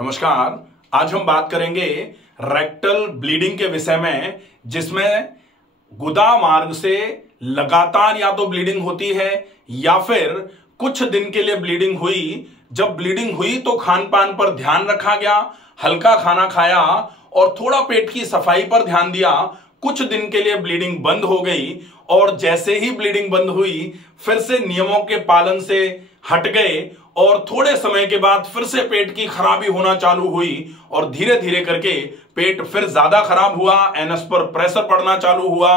नमस्कार। आज हम बात करेंगे रेक्टल ब्लीडिंग के विषय में, जिसमें गुदा मार्ग से लगातार या तो ब्लीडिंग होती है या फिर कुछ दिन के लिए ब्लीडिंग हुई। जब ब्लीडिंग हुई तो खान पान पर ध्यान रखा गया, हल्का खाना खाया और थोड़ा पेट की सफाई पर ध्यान दिया। कुछ दिन के लिए ब्लीडिंग बंद हो गई और जैसे ही ब्लीडिंग बंद हुई फिर से नियमों के पालन से हट गए और थोड़े समय के बाद फिर से पेट की खराबी होना चालू हुई और धीरे धीरे करके पेट फिर ज्यादा खराब हुआ, एनस पर प्रेशर पड़ना चालू हुआ,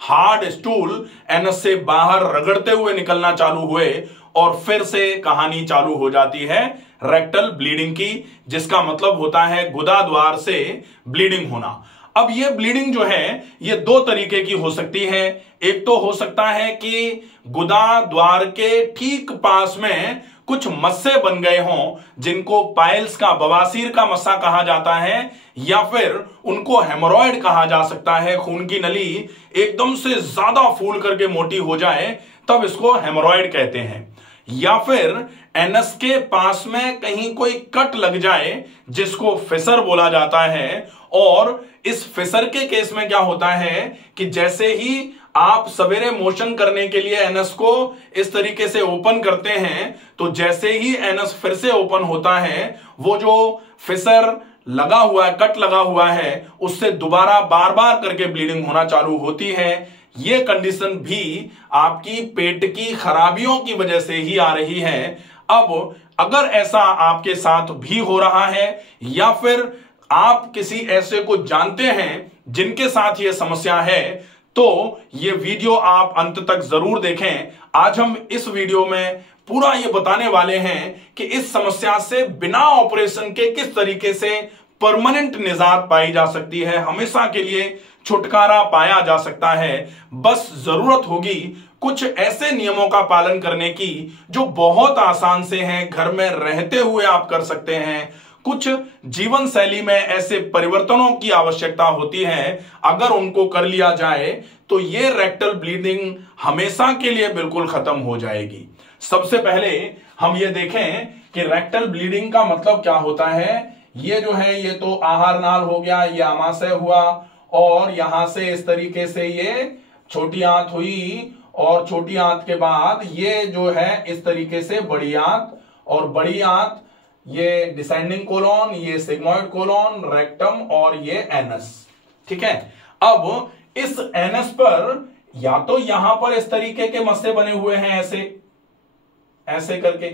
हार्ड स्टूल एनस से बाहर रगड़ते हुए निकलना चालू हुए और फिर से कहानी चालू हो जाती है रेक्टल ब्लीडिंग की, जिसका मतलब होता है गुदा द्वार से ब्लीडिंग होना। अब ये ब्लीडिंग जो है ये दो तरीके की हो सकती है। एक तो हो सकता है कि गुदा द्वार के ठीक पास में कुछ मस्से बन गए हों, जिनको पाइल्स का बवासीर का मस्सा कहा जाता है, या फिर उनको हेमोरॉइड कहा जा सकता है। खून की नली एकदम से ज्यादा फूल करके मोटी हो जाए तब इसको हेमोरॉइड कहते हैं। या फिर एनस के पास में कहीं कोई कट लग जाए जिसको फिसर बोला जाता है, और इस फिसर के केस में क्या होता है कि जैसे ही आप सवेरे मोशन करने के लिए एनस को इस तरीके से ओपन करते हैं तो जैसे ही एनस फिर से ओपन होता है, वो जो फिसर लगा हुआ है, कट लगा हुआ है, उससे दोबारा बार बार करके ब्लीडिंग होना चालू होती है। ये कंडीशन भी आपकी पेट की खराबियों की वजह से ही आ रही है। अब अगर ऐसा आपके साथ भी हो रहा है या फिर आप किसी ऐसे को जानते हैं जिनके साथ ये समस्या है, तो ये वीडियो आप अंत तक जरूर देखें। आज हम इस वीडियो में पूरा ये बताने वाले हैं कि इस समस्या से बिना ऑपरेशन के किस तरीके से परमानेंट निजात पाई जा सकती है, हमेशा के लिए छुटकारा पाया जा सकता है। बस जरूरत होगी कुछ ऐसे नियमों का पालन करने की जो बहुत आसान से हैं, घर में रहते हुए आप कर सकते हैं। कुछ जीवन शैली में ऐसे परिवर्तनों की आवश्यकता होती है, अगर उनको कर लिया जाए तो ये रेक्टल ब्लीडिंग हमेशा के लिए बिल्कुल खत्म हो जाएगी। सबसे पहले हम ये देखें कि रेक्टल ब्लीडिंग का मतलब क्या होता है। ये जो है ये तो आहार नाल हो गया, ये आमाशय हुआ और यहां से इस तरीके से ये छोटी आंत हुई और छोटी आंत के बाद ये जो है इस तरीके से बड़ी आंत, और बड़ी आंत ये डिसेंडिंग कोलोन, ये सिग्मोइड कोलोन, रेक्टम और ये एनस। ठीक है। अब इस एनस पर या तो यहां पर इस तरीके के मस्से बने हुए हैं ऐसे ऐसे करके,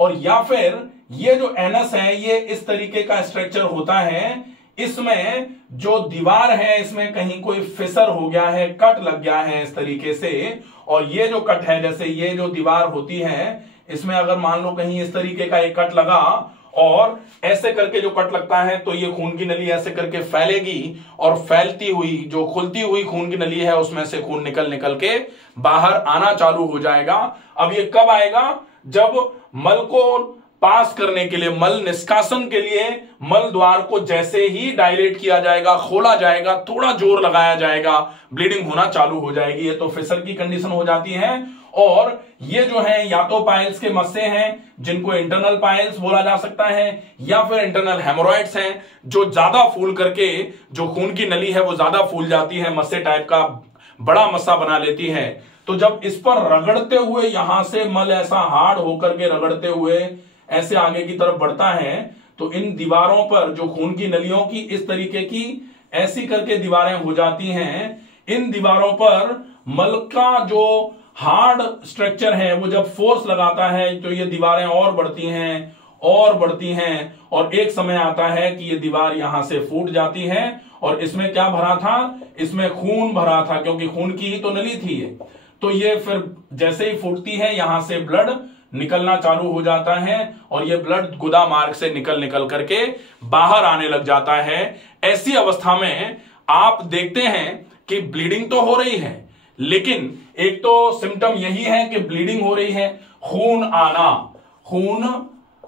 और या फिर ये जो एनस है ये इस तरीके का स्ट्रक्चर होता है। इसमें जो दीवार है इसमें कहीं कोई फिसर हो गया है, कट लग गया है इस तरीके से, और ये जो कट है, जैसे ये जो दीवार होती है इसमें अगर मान लो कहीं इस तरीके का एक कट लगा और ऐसे करके जो कट लगता है तो ये खून की नली ऐसे करके फैलेगी और फैलती हुई जो खुलती हुई खून की नली है उसमें से खून निकल निकल के बाहर आना चालू हो जाएगा। अब ये कब आएगा? जब मल को पास करने के लिए, मल निष्कासन के लिए मल द्वार को जैसे ही डायलेट किया जाएगा, खोला जाएगा, थोड़ा जोर लगाया जाएगा, ब्लीडिंग होना चालू हो जाएगी। ये तो फिसर की कंडीशन हो जाती है। और ये जो है या तो पाइल्स के मस्से हैं जिनको इंटरनल पाइल्स बोला जा सकता है, या फिर इंटरनल हेमोरॉइड्स हैं जो ज्यादा फूल करके जो खून की नली है वो ज्यादा फूल जाती है, मस्से टाइप का बड़ा मस्सा बना लेती है। तो जब इस पर रगड़ते हुए यहां से मल ऐसा हार्ड होकर के रगड़ते हुए ऐसे आगे की तरफ बढ़ता है तो इन दीवारों पर जो खून की नलियों की इस तरीके की ऐसी करके दीवारें हो जाती हैं। इन दीवारों पर मल का जो हार्ड स्ट्रक्चर है वो जब फोर्स लगाता है तो ये दीवारें और बढ़ती हैं और बढ़ती हैं, और एक समय आता है कि ये दीवार यहां से फूट जाती है। और इसमें क्या भरा था? इसमें खून भरा था, क्योंकि खून की ही तो नली थी ये। तो ये फिर जैसे ही फूटती है यहां से ब्लड निकलना चालू हो जाता है और ये ब्लड गुदा मार्ग से निकल निकल करके बाहर आने लग जाता है। ऐसी अवस्था में आप देखते हैं कि ब्लीडिंग तो हो रही है, लेकिन एक तो सिम्टम यही है कि ब्लीडिंग हो रही है, खून आना, खून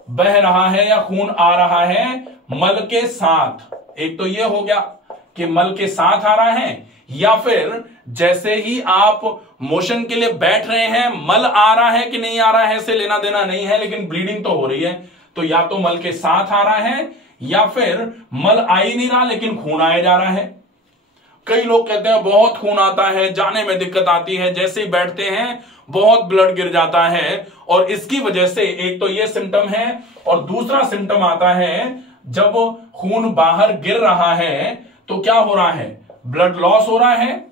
बह रहा है या खून आ रहा है मल के साथ। एक तो ये हो गया कि मल के साथ आ रहा है, या फिर जैसे ही आप मोशन के लिए बैठ रहे हैं मल आ रहा है कि नहीं आ रहा है से लेना देना नहीं है, लेकिन ब्लीडिंग तो हो रही है। तो या तो मल के साथ आ रहा है या फिर मल आ ही नहीं रहा लेकिन खून आए जा रहा है। कई लोग कहते हैं बहुत खून आता है, जाने में दिक्कत आती है, जैसे ही बैठते हैं बहुत ब्लड गिर जाता है, और इसकी वजह से एक तो ये सिम्टम है और दूसरा सिम्टम आता है जब खून बाहर गिर रहा है तो क्या हो रहा है, ब्लड लॉस हो रहा है,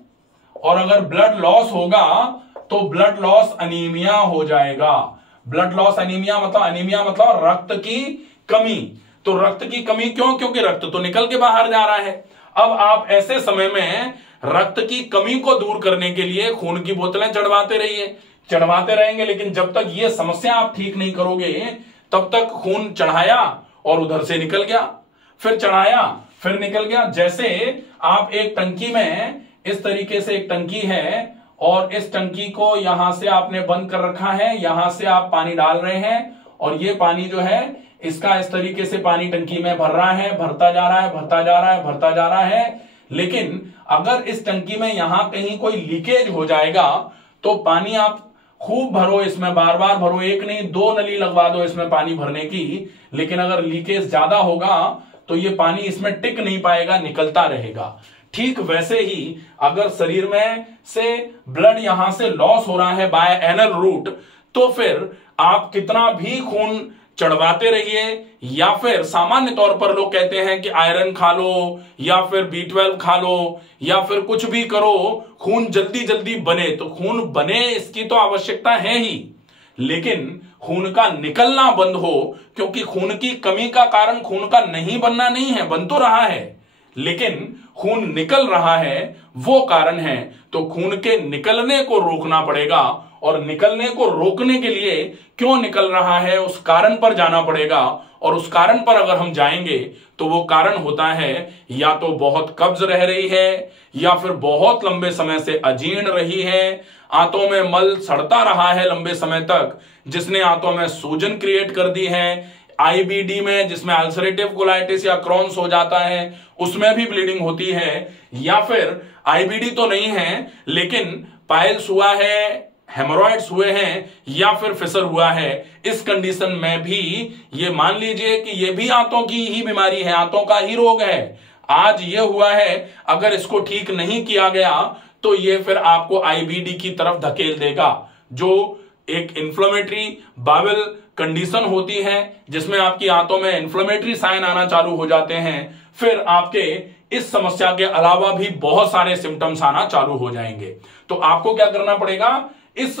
और अगर ब्लड लॉस होगा तो ब्लड लॉस अनीमिया हो जाएगा। ब्लड लॉस अनीमिया मतलब रक्त की कमी। तो रक्त की कमी क्यों? क्योंकि रक्त तो निकल के बाहर जा रहा है। अब आप ऐसे समय में रक्त की कमी को दूर करने के लिए खून की बोतलें चढ़वाते रहेंगे, लेकिन जब तक ये समस्या आप ठीक नहीं करोगे तब तक खून चढ़ाया और उधर से निकल गया, फिर चढ़ाया फिर निकल गया। जैसे आप एक टंकी में, इस तरीके से एक टंकी है और इस टंकी को यहां से आपने बंद कर रखा है, यहां से आप पानी डाल रहे हैं और ये पानी जो है इसका इस तरीके से पानी टंकी में भर रहा है, भरता जा रहा है। लेकिन अगर इस टंकी में यहां कहीं कोई लीकेज हो जाएगा तो पानी आप खूब भरो, इसमें बार बार भरो, एक नहीं 2 नली लगवा दो इसमें पानी भरने की, लेकिन अगर लीकेज ज्यादा होगा तो ये पानी इसमें टिक नहीं पाएगा, निकलता रहेगा। ठीक वैसे ही अगर शरीर में से ब्लड यहां से लॉस हो रहा है बाय एनल रूट, तो फिर आप कितना भी खून चढ़वाते रहिए, या फिर सामान्य तौर पर लोग कहते हैं कि आयरन खा लो या फिर B12 खा लो या फिर कुछ भी करो, खून जल्दी जल्दी बने। तो खून बने इसकी तो आवश्यकता है ही, लेकिन खून का निकलना बंद हो, क्योंकि खून की कमी का कारण खून का नहीं बनना नहीं है, बन तो रहा है लेकिन खून निकल रहा है, वो कारण है। तो खून के निकलने को रोकना पड़ेगा, और निकलने को रोकने के लिए क्यों निकल रहा है उस कारण पर जाना पड़ेगा, और उस कारण पर अगर हम जाएंगे तो वो कारण होता है या तो बहुत कब्ज रह रही है, या फिर बहुत लंबे समय से अजीर्ण रही है, आंतों में मल सड़ता रहा है लंबे समय तक, जिसने आंतों में सूजन क्रिएट कर दी है, IBD में जिसमें अल्सरेटिव कोलाइटिस या क्रॉन्स हो जाता है उसमें भी ब्लीडिंग होती है, या फिर IBD तो नहीं है लेकिन पाइल्स हुआ है, हेमोरॉइड्स हुए हैं, या फिर फिसर हुआ है। इस कंडीशन में भी ये मान लीजिए कि ये भी आंतों की ही बीमारी है, आंतों का ही रोग है। आज ये हुआ है, अगर इसको ठीक नहीं किया गया तो ये फिर आपको IBD की तरफ धकेल देगा, जो एक इन्फ्लेमेटरी बावेल कंडीशन होती है जिसमें आपकी आंतों में इन्फ्लेमेटरी साइन आना चालू हो जाते हैं। फिर आपके इस समस्या के अलावा भी बहुत सारे सिम्टम्स आना चालू हो जाएंगे। तो आपको क्या करना पड़ेगा, इस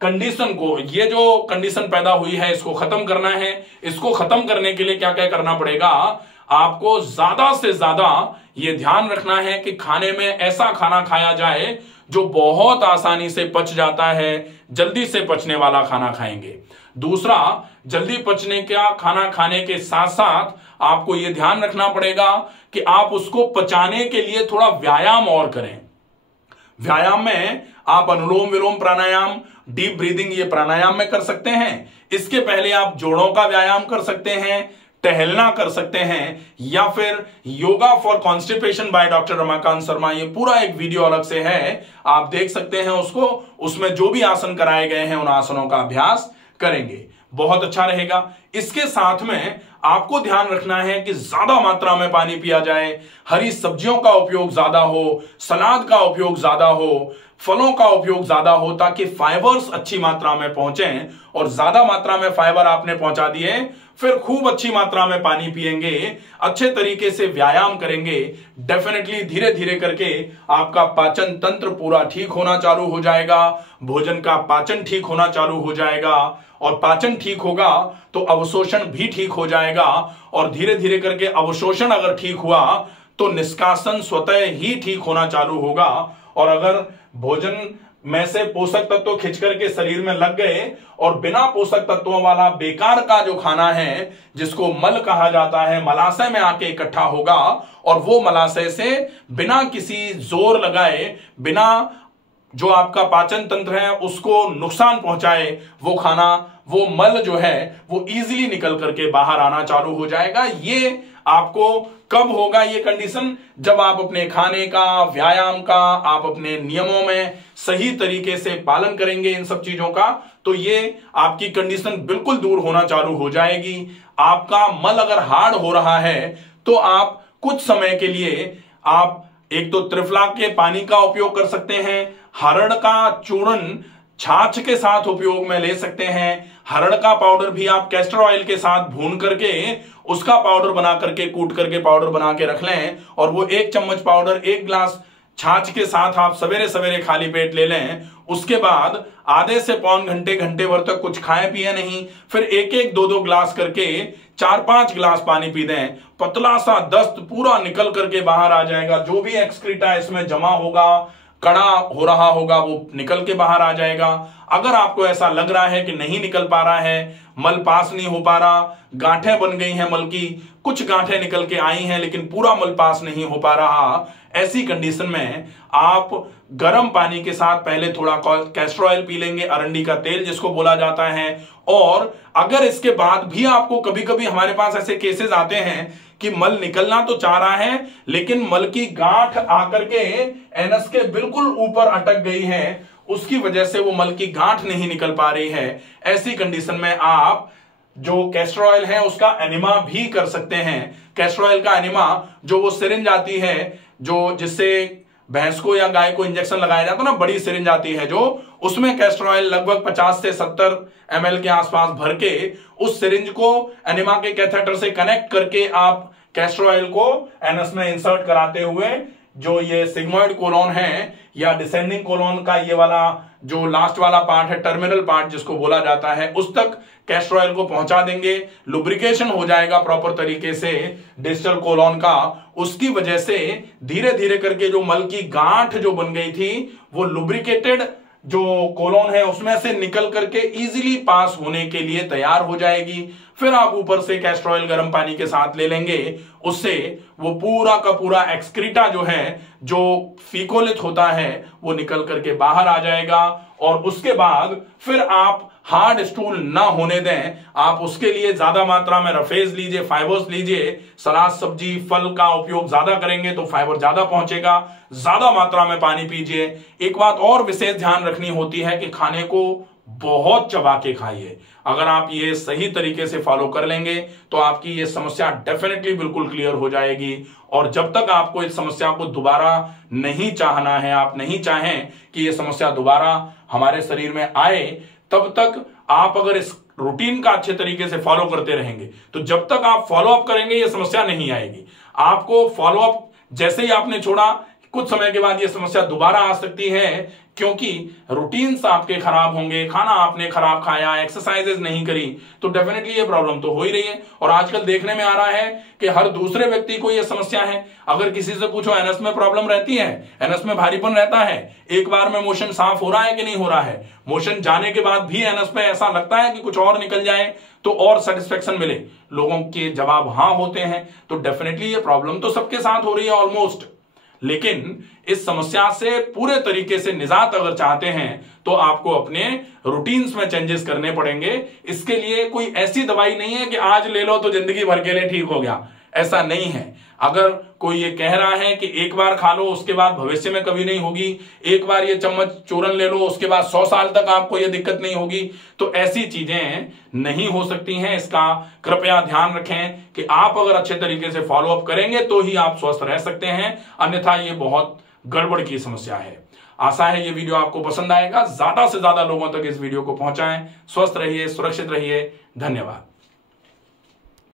कंडीशन को, ये जो कंडीशन पैदा हुई है इसको खत्म करना है। इसको खत्म करने के लिए क्या क्या करना पड़ेगा, आपको ज्यादा से ज्यादा ये ध्यान रखना है कि खाने में ऐसा खाना खाया जाए जो बहुत आसानी से पच जाता है, जल्दी से पचने वाला खाना खाएंगे। दूसरा, जल्दी पचने का खाना खाने के साथ साथ आपको यह ध्यान रखना पड़ेगा कि आप उसको पचाने के लिए थोड़ा व्यायाम और करें। व्यायाम में आप अनुलोम विलोम प्राणायाम, डीप ब्रीदिंग, ये प्राणायाम में कर सकते हैं। इसके पहले आप जोड़ों का व्यायाम कर सकते हैं, टहलना कर सकते हैं, या फिर yoga for constipation by doctor Ramakant Sharma, ये पूरा एक वीडियो अलग से है, आप देख सकते हैं उसको। उसमें जो भी आसन कराए गए हैं उन आसनों का अभ्यास करेंगे, बहुत अच्छा रहेगा। इसके साथ में आपको ध्यान रखना है कि ज्यादा मात्रा में पानी पिया जाए, हरी सब्जियों का उपयोग ज्यादा हो, सलाद का उपयोग ज्यादा हो, फलों का उपयोग ज्यादा हो, ताकि फाइबर्स अच्छी मात्रा में पहुंचे। और ज्यादा मात्रा में फाइबर आपने पहुंचा दिए, फिर खूब अच्छी मात्रा में पानी पिएंगे, अच्छे तरीके से व्यायाम करेंगे, डेफिनेटली धीरे धीरे करके आपका पाचन तंत्र पूरा ठीक होना चालू हो जाएगा, भोजन का पाचन ठीक होना चालू हो जाएगा, और पाचन ठीक होगा तो अवशोषण भी ठीक हो जाएगा, और धीरे धीरे करके अवशोषण अगर ठीक हुआ तो निष्कासन स्वतः ही ठीक होना चालू होगा। और अगर भोजन में से पोषक तत्व खिंच करके शरीर में लग गए और बिना पोषक तत्वों वाला बेकार का जो खाना है, जिसको मल कहा जाता है, मलाशय में आके इकट्ठा होगा, और वो मलाशय से बिना किसी जोर लगाए, बिना जो आपका पाचन तंत्र है उसको नुकसान पहुंचाए, वो खाना, वो मल जो है वो इजीली निकल करके बाहर आना चालू हो जाएगा। ये आपको कब होगा ये कंडीशन, जब आप अपने खाने का, व्यायाम का, आप अपने नियमों में सही तरीके से पालन करेंगे इन सब चीजों का, तो ये आपकी कंडीशन बिल्कुल दूर होना चालू हो जाएगी। आपका मल अगर हार्ड हो रहा है तो आप कुछ समय के लिए आप एक तो त्रिफला के पानी का उपयोग कर सकते हैं, हरड़ का चूर्ण छाछ के साथ उपयोग में ले सकते हैं। हरड़ का पाउडर भी आप कैस्टर ऑयल के साथ भून करके उसका पाउडर बना करके कूट करके पाउडर बना के रख लें और वो 1 चम्मच पाउडर 1 गिलास छाछ के साथ आप सवेरे सवेरे खाली पेट ले लें। उसके बाद आधे से पौन घंटे भर तक कुछ खाए पिए नहीं, फिर 1-1 2-2 गिलास करके 4-5 गिलास पानी पी दें। पतला सा दस्त पूरा निकल करके बाहर आ जाएगा, जो भी एक्सक्रीटा इसमें जमा होगा, कड़ा हो रहा होगा, वो निकल के बाहर आ जाएगा। अगर आपको ऐसा लग रहा है कि नहीं निकल पा रहा है, मल पास नहीं हो पा रहा, गांठें बन गई हैं मल की, कुछ गांठें निकल के आई हैं लेकिन पूरा मल पास नहीं हो पा रहा, ऐसी कंडीशन में आप गर्म पानी के साथ पहले थोड़ा कैस्टर ऑयल पी लेंगे, अरंडी का तेल जिसको बोला जाता है। और अगर इसके बाद भी आपको कभी कभी हमारे पास ऐसे केसेस आते हैं कि मल निकलना तो चाह रहा है लेकिन मल की गांठ आकर के एनस के बिल्कुल ऊपर अटक गई है, उसकी वजह से वो मल की गांठ नहीं निकल पा रही है, ऐसी कंडीशन में आप जो कैस्टर ऑयल है उसका एनिमा भी कर सकते हैं। कैस्टर ऑयल का एनिमा जो वो सिरिंज आती है जो जिससे भैंस को या गाय को इंजेक्शन लगाया जाता है ना, बड़ी सिरिंज आती है जो, उसमें कैस्टर ऑयल लगभग 50 से 70 ml के आसपास भर के उस सिरिंज को एनिमा के कैथेटर से कनेक्ट करके आप कैस्टर ऑयल को एनस में इंसर्ट कराते हुए जो ये सिग्मोइड कोलोन है या डिसेंडिंग कोलोन का ये वाला जो लास्ट वाला पार्ट है, टर्मिनल पार्ट जिसको बोला जाता है, उस तक कैस्टर ऑयल को पहुंचा देंगे। लुब्रिकेशन हो जाएगा प्रॉपर तरीके से डिस्टल कोलोन का, उसकी वजह से धीरे धीरे करके जो मल की गांठ जो बन गई थी वो लुब्रिकेटेड जो कोलोन है उसमें से निकल करके इजीली पास होने के लिए तैयार हो जाएगी। फिर आप ऊपर से कैस्टर ऑयल गर्म पानी के साथ ले लेंगे, उससे वो पूरा का पूरा एक्सक्रीटा जो है, जो फीकोलित होता है, वो निकल करके बाहर आ जाएगा। और उसके बाद फिर आप हार्ड स्टूल ना होने दें, आप उसके लिए ज्यादा मात्रा में रफेज लीजिए, फाइबर्स लीजिए, सलाद सब्जी फल का उपयोग ज्यादा करेंगे तो फाइबर ज्यादा पहुंचेगा, ज्यादा मात्रा में पानी पीजिए। एक बात और विशेष ध्यान रखनी होती है कि खाने को बहुत चबा के खाइए। अगर आप ये सही तरीके से फॉलो कर लेंगे तो आपकी ये समस्या डेफिनेटली बिल्कुल क्लियर हो जाएगी। और जब तक आपको इस समस्या को दोबारा नहीं चाहना है, आप नहीं चाहें कि ये समस्या दोबारा हमारे शरीर में आए, तब तक आप अगर इस रूटीन का अच्छे तरीके से फॉलो करते रहेंगे तो जब तक आप फॉलो अप करेंगे ये समस्या नहीं आएगी। आपको फॉलो अप जैसे ही आपने छोड़ा, कुछ समय के बाद ये समस्या दोबारा आ सकती है, क्योंकि रूटीन्स आपके खराब होंगे, खाना आपने खराब खाया, एक्सरसाइजेज नहीं करी, तो डेफिनेटली ये प्रॉब्लम तो हो ही रही है। और आजकल देखने में आ रहा है कि हर दूसरे व्यक्ति को ये समस्या है। अगर किसी से पूछो एनस में प्रॉब्लम रहती है, एनस में भारीपन रहता है, एक बार में मोशन साफ हो रहा है कि नहीं हो रहा है, मोशन जाने के बाद भी एनस पे ऐसा लगता है कि कुछ और निकल जाए तो और सेटिस्फेक्शन मिले, लोगों के जवाब हाँ होते हैं। तो डेफिनेटली ये प्रॉब्लम तो सबके साथ हो रही है ऑलमोस्ट, लेकिन इस समस्या से पूरे तरीके से निजात अगर चाहते हैं तो आपको अपने रूटीन्स में चेंजेस करने पड़ेंगे। इसके लिए कोई ऐसी दवाई नहीं है कि आज ले लो तो जिंदगी भर के लिए ठीक हो गया, ऐसा नहीं है। अगर कोई ये कह रहा है कि एक बार खा लो उसके बाद भविष्य में कभी नहीं होगी, एक बार ये चम्मच चूरन ले लो उसके बाद 100 साल तक आपको ये दिक्कत नहीं होगी, तो ऐसी चीजें नहीं हो सकती हैं। इसका कृपया ध्यान रखें कि आप अगर अच्छे तरीके से फॉलो अप करेंगे तो ही आप स्वस्थ रह सकते हैं, अन्यथा ये बहुत गड़बड़ की समस्या है। आशा है ये वीडियो आपको पसंद आएगा, ज्यादा से ज्यादा लोगों तक इस वीडियो को पहुंचाएं। स्वस्थ रहिए, सुरक्षित रहिए, धन्यवाद।